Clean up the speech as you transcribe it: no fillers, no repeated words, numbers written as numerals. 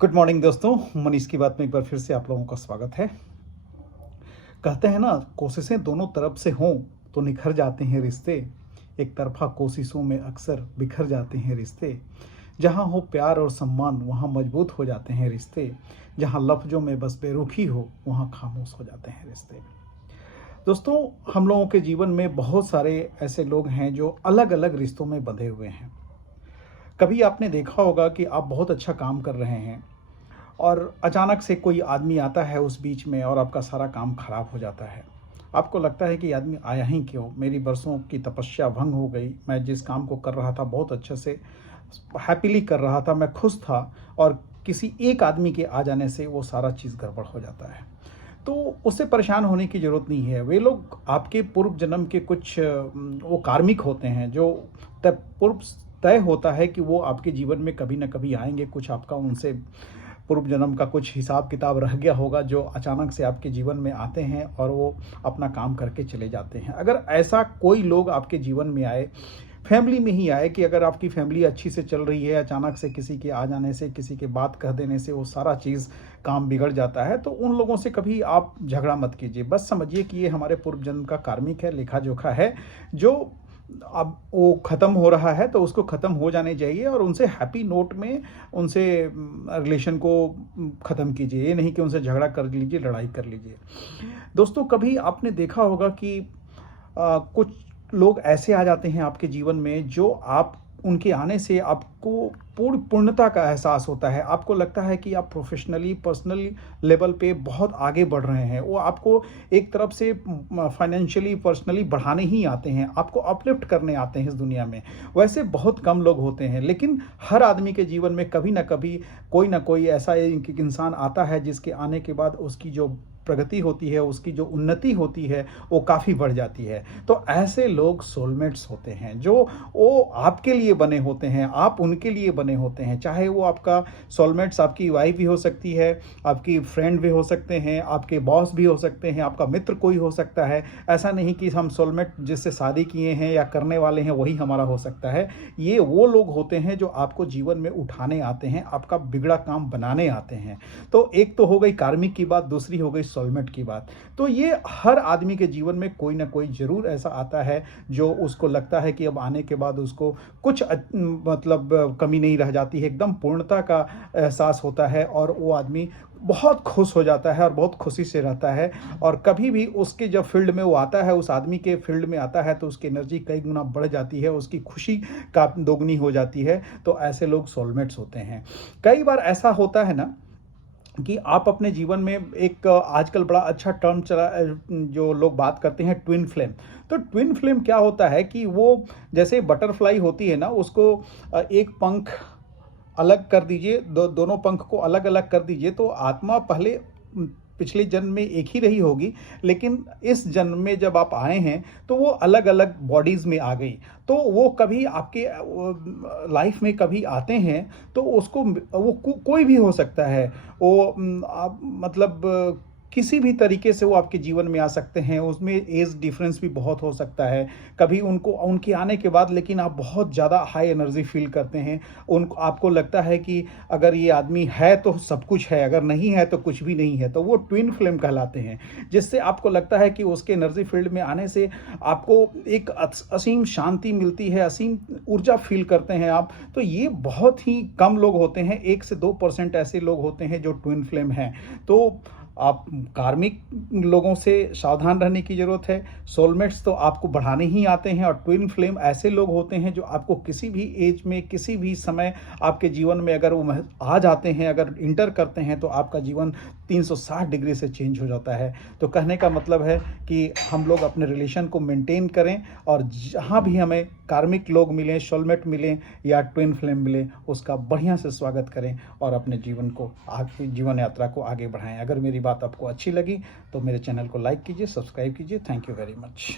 Good morning दोस्तों, मनीष की बात में एक बार फिर से आप लोगों का स्वागत है। कहते हैं ना, कोशिशें दोनों तरफ से हों तो निखर जाते हैं रिश्ते। एक तरफा कोशिशों में अक्सर बिखर जाते हैं रिश्ते। जहाँ हो प्यार और सम्मान वहाँ मजबूत हो जाते हैं रिश्ते। जहाँ लफ्ज़ों में बस बेरुखी हो वहाँ खामोश हो जाते हैं रिश्ते। दोस्तों, हम लोगों के जीवन में बहुत सारे ऐसे लोग हैं जो अलग अलग रिश्तों में बंधे हुए हैं। कभी आपने देखा होगा कि आप बहुत अच्छा काम कर रहे हैं और अचानक से कोई आदमी आता है उस बीच में और आपका सारा काम खराब हो जाता है। आपको लगता है कि ये आदमी आया ही क्यों? मेरी बरसों की तपस्या भंग हो गई। मैं जिस काम को कर रहा था बहुत अच्छे से हैपीली कर रहा था, मैं खुश था और किसी एक आदमी के आ जाने से वो सारा चीज़ गड़बड़ हो जाता है। तो उससे परेशान होने की ज़रूरत नहीं है। वे लोग आपके पूर्व जन्म के कुछ वो कार्मिक होते हैं जो पूर्व तय होता है कि वो आपके जीवन में कभी ना कभी आएँगे। कुछ आपका उनसे पूर्व जन्म का कुछ हिसाब किताब रह गया होगा जो अचानक से आपके जीवन में आते हैं और वो अपना काम करके चले जाते हैं। अगर ऐसा कोई लोग आपके जीवन में आए, फैमिली में ही आए, कि अगर आपकी फैमिली अच्छी से चल रही है, अचानक से किसी के आ जाने से, किसी के बात कह देने से वो सारा चीज़ काम बिगड़ जाता है, तो उन लोगों से कभी आप झगड़ा मत कीजिए। बस समझिए कि ये हमारे पूर्व जन्म का कार्मिक है, लेखा-जोखा है, जो अब वो ख़त्म हो रहा है तो उसको ख़त्म हो जाने चाहिए और उनसे हैप्पी नोट में उनसे रिलेशन को ख़त्म कीजिए। ये नहीं कि उनसे झगड़ा कर लीजिए, लड़ाई कर लीजिए। दोस्तों, कभी आपने देखा होगा कि कुछ लोग ऐसे आ जाते हैं आपके जीवन में जो आप उनके आने से आपको पूर्ण पूर्णता का एहसास होता है। आपको लगता है कि आप प्रोफ़ेशनली, पर्सनली लेवल पे बहुत आगे बढ़ रहे हैं। वो आपको एक तरफ से फाइनेंशियली, पर्सनली बढ़ाने ही आते हैं, आपको अपलिफ्ट करने आते हैं इस दुनिया में। वैसे बहुत कम लोग होते हैं, लेकिन हर आदमी के जीवन में कभी न कभी कोई न कोई ऐसा एक इंसान आता है जिसके आने के बाद उसकी जो प्रगति होती है, उसकी जो उन्नति होती है, वो काफ़ी बढ़ जाती है। तो ऐसे लोग सोलमेट्स होते हैं, जो वो आपके लिए बने होते हैं, आप उनके लिए बने होते हैं। चाहे वो आपका सोलमेट्स आपकी वाइफ़ भी हो सकती है, आपकी फ्रेंड भी हो सकते हैं, आपके बॉस भी हो सकते हैं, आपका मित्र कोई हो सकता है। ऐसा नहीं कि हम सोलमेट जिससे शादी किए हैं या करने वाले हैं वही हमारा हो सकता है। ये वो लोग होते हैं जो आपको जीवन में उठाने आते हैं, आपका बिगड़ा काम बनाने आते हैं। तो एक तो हो गई कार्मिक की बात, दूसरी हो गई सोलमेट की बात। तो ये हर आदमी के जीवन में कोई ना कोई ज़रूर ऐसा आता है जो उसको लगता है कि अब आने के बाद उसको कुछ मतलब कमी नहीं रह जाती है, एकदम पूर्णता का एहसास होता है और वो आदमी बहुत खुश हो जाता है और बहुत खुशी से रहता है। और कभी भी उसके जब फील्ड में वो आता है, उस आदमी के फील्ड में आता है, तो उसकी एनर्जी कई गुना बढ़ जाती है, उसकी खुशी का दोगुनी हो जाती है। तो ऐसे लोग सोलमेट्स होते हैं। कई बार ऐसा होता है ना कि आप अपने जीवन में एक आजकल बड़ा अच्छा टर्म चला, जो लोग बात करते हैं, ट्विन फ्लेम। तो ट्विन फ्लेम क्या होता है कि वो जैसे बटरफ्लाई होती है ना, उसको एक पंख अलग कर दीजिए, दोनों पंख को अलग अलग कर दीजिए, तो आत्मा पहले पिछले जन्म में एक ही रही होगी, लेकिन इस जन्म में जब आप आए हैं तो वो अलग अलग बॉडीज़ में आ गई। तो वो कभी आपके लाइफ में कभी आते हैं तो उसको वो कोई भी हो सकता है। वो आप मतलब किसी भी तरीके से वो आपके जीवन में आ सकते हैं। उसमें एज डिफरेंस भी बहुत हो सकता है। कभी उनको उनके आने के बाद लेकिन आप बहुत ज़्यादा हाई एनर्जी फील करते हैं। उनको आपको लगता है कि अगर ये आदमी है तो सब कुछ है, अगर नहीं है तो कुछ भी नहीं है। तो वो ट्विन फ्लेम कहलाते हैं, जिससे आपको लगता है कि उसके एनर्जी फील्ड में आने से आपको एक असीम शांति मिलती है, असीम ऊर्जा फील करते हैं आप। तो ये बहुत ही कम लोग होते हैं, 1 से 2% ऐसे लोग होते हैं जो ट्विन फ्लेम हैं। तो आप कार्मिक लोगों से सावधान रहने की ज़रूरत है। सोलमेट्स तो आपको बढ़ाने ही आते हैं और ट्विन फ्लेम ऐसे लोग होते हैं जो आपको किसी भी एज में, किसी भी समय आपके जीवन में अगर वो आ जाते हैं, अगर इंटर करते हैं, तो आपका जीवन 360 डिग्री से चेंज हो जाता है। तो कहने का मतलब है कि हम लोग अपने रिलेशन को मेंटेन करें और जहाँ भी हमें कार्मिक लोग मिलें, सोलमेट मिलें या ट्विन फ्लेम मिलें, उसका बढ़िया से स्वागत करें और अपने जीवन को जीवन यात्रा को आगे बढ़ाएं। अगर मेरी बात आपको अच्छी लगी तो मेरे चैनल को लाइक कीजिए, सब्सक्राइब कीजिए। Thank you very much.